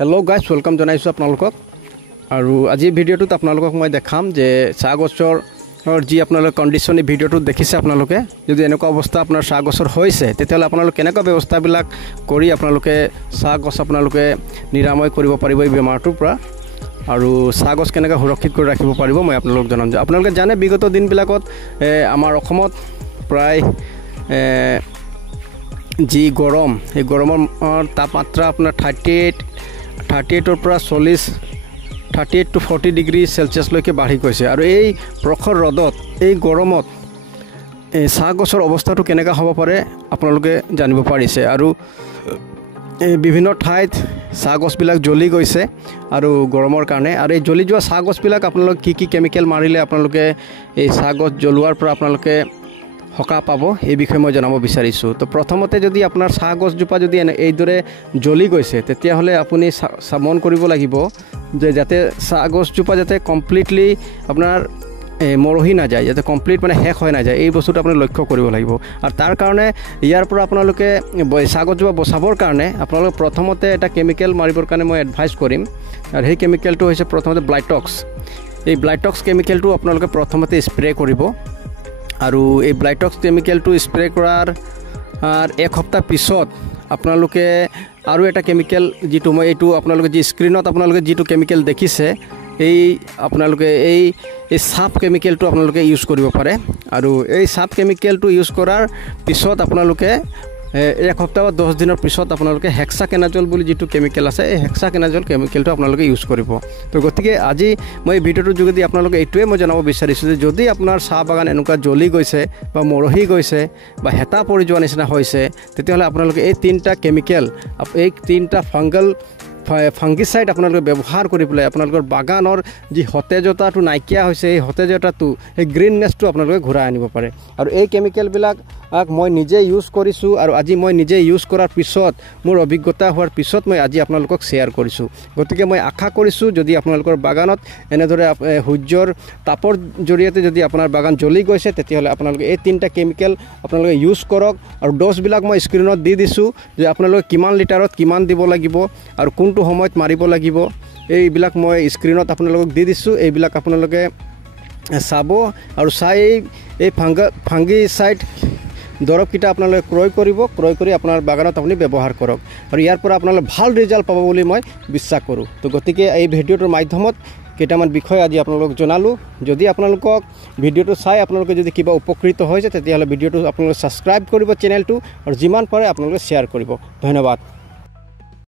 Hello guys welcome जनाइছো আপোনালোকক আৰু আজি ভিডিওটোত আপোনালোকক মই দেখাম যে চাহ গছৰ যি আপোনালোক কন্ডিশন এই ভিডিওটোত দেখিছে আপোনালোকে যদি এনেকুৱা অৱস্থা আপোনাৰ চাহ গছৰ হৈছে তেতিয়ালে আপোনালোক কেনেকুৱা ব্যৱস্থাবিলাক কৰি আপোনালোকে চাহ গছ আপোনালোকে নিৰাময় কৰিব পাৰিব এই বেমাৰটোৰ পৰা আৰু চাহ গছ কেনেকৈ সুৰক্ষিত কৰি ৰাখিব পাৰিব মই আপোনালোকক জনাম যে আপোনালোকে জানে বিগত দিনবিলাকত আমাৰ অসমত প্ৰায় जी गरम এই গৰমৰ তাপমাত্ৰা আপোনাৰ 38 পৰা 38 to 40 ডিগ্ৰী সেলসিয়াস লৈকে বাঢ়ি গৈছে আৰু এই প্ৰখৰ ৰদত এই গৰমত চাহ গছৰ অৱস্থাটো কেনেকা হ'ব পাৰে আপোনালোকে জানিব পাৰিছে আৰু বিভিন্ন ঠাইত চাহ গছবিলাক জ্বলি গৈছে আৰু গৰমৰ কাৰণে আৰু এই জ্বলি যোৱা চাহ গছবিলাক আপোনালোক কি কেমিকেল মাৰিলে আপোনালোকে এই চাহ গছ জ্বলোৱাৰ পৰা আপোনালোকে হকা পাব এই বিষয়ে মই জানাব বিচাৰিছো তো প্ৰথমতে যদি আপোনাৰ চাহ গছজোপা যদি এই দৰে জ্বলি গৈছে তেতিয়া হলে আপুনি মন কৰিব লাগিব যে যাতে চাহ গছজোপা যাতে কমপ্লিটলি আপোনাৰ মৰহি না যায় যাতে কমপ্লিট মানে শেষ হৈ না যায় এই বস্তুটো আপুনি লক্ষ্য কৰিব লাগিব আৰু তাৰ কাৰণে ইয়াৰ পৰা আপোনালোকে চাহ গছজোপা বচাবৰ কাৰণে আপোনালোকে প্ৰথমতে এটা কেমিকেল মাৰিবৰ কাৰণে মই এডভাইস কৰিম আৰু সেই কেমিকেলটো হৈছে প্ৰথমতে ব্লাইটক্স এই ব্লাইটক্স কেমিকেলটো আপোনালোকে প্ৰথমতে স্প্ৰে কৰিব আৰু এই ব্লাইটক্স কেমিকেলটো স্প্ৰে কৰাৰ এক সপ্তাহ পিছত আপোনালোকে আৰু এটা কেমিকেল যেটো মই এটো আপোনালোকে যি স্ক্ৰিনত আপোনালোকে যেটো কেমিকেল দেখিছে এই আপোনালোকে এই সাপ কেমিকেলটো আপোনালোকে ইউজ কৰিব পাৰে আৰু এই সাপ কেমিকেলটো ইউজ কৰাৰ পিছত আপোনালোকে এক সপ্তাহ বা 10 দিনৰ পিছত আপোনালোকে হেক্সাকেনাজল বুলি যেটো কেমিকেল আছে এই হেক্সাকেনাজল কেমিকেলটো আপোনালোকে ইউজ কৰিব তো গতিকে আজি মই ভিডিওটোৰ যোগেদি আপোনালোকে এইটোৱে মই জনাব বিচাৰিছো যে যদি আপোনাৰ চাহ বাগান এনেকুৱা জ্বলি গৈছে বা মৰহি গৈছে বা হেতা পৰি যোৱা নিচিনা হৈছে তেতিয়াহলে আপোনালোকে এই তিনটা কেমিকেল এই তিনটা ফাংগিসাইড আপোনালোকে ব্যৱহাৰ কৰি পেলাই আপোনালোকৰ বাগানৰ যি সতেজতাটো নাইকিয়া হৈছে এই সতেজতাটো এই গ্ৰীননেছটো আপোনালোকে ঘূৰাই আনিব পাৰে আৰু এই কেমিকেলবিলাক মই নিজে ইউজ কৰিছো আৰু আজি মই নিজে ইউজ কৰাৰ পিছত মোৰ অভিজ্ঞতা হোৱাৰ পিছত মই আজি আপোনালোকক শেয়াৰ কৰিছো গতিকে মই আশা কৰিছো যদি আপোনালোকৰ বাগানত এনেদৰে সূৰ্যৰ তাপৰ জৰিয়তে যদি আপোনাৰ বাগান জ্বলি গৈছে তেতিয়াহলে আপোনালোকে এই তিনটা কেমিকেল আপোনালোকে ইউজ কৰক আৰু ড'জবিলাক মই স্ক্ৰিনত দি দিছো যে আপোনালোকে কিমান লিটাৰত কিমান দিব লাগিব আৰু কোনটো সময়ত মাৰিব লাগিব এইবিলাক মই স্ক্ৰিনত আপোনালোকক দি দিছো এইবিলাক আপোনালোকে চাব আৰু চাই এই ফাংগিসাইড দৰব কিটা আপোনালোকে ক্ৰয় কৰি আপোনাৰ বাগানত আপুনি ব্যৱহাৰ কৰক আৰু ইয়াৰ পৰা আপোনালোকে ভাল ৰিজাল্ট পাব বুলি মই বিশ্বাস কৰোঁ তো গতিকে এই ভিডিওটোৰ মাধ্যমত কেইটামান বিষয় আজি আপোনালোকক জনালো যদি আপোনালোকক ভিডিওটো চাই আপোনালোকে যদি কিবা উপকৃত হৈছে তেতিয়াহলে ভিডিওটো আপোনালোকে সাবস্ক্ৰাইব কৰিব চেনেলটো আৰু যিমান পাৰে আপোনালোকে শেয়াৰ কৰিব ধন্যবাদ।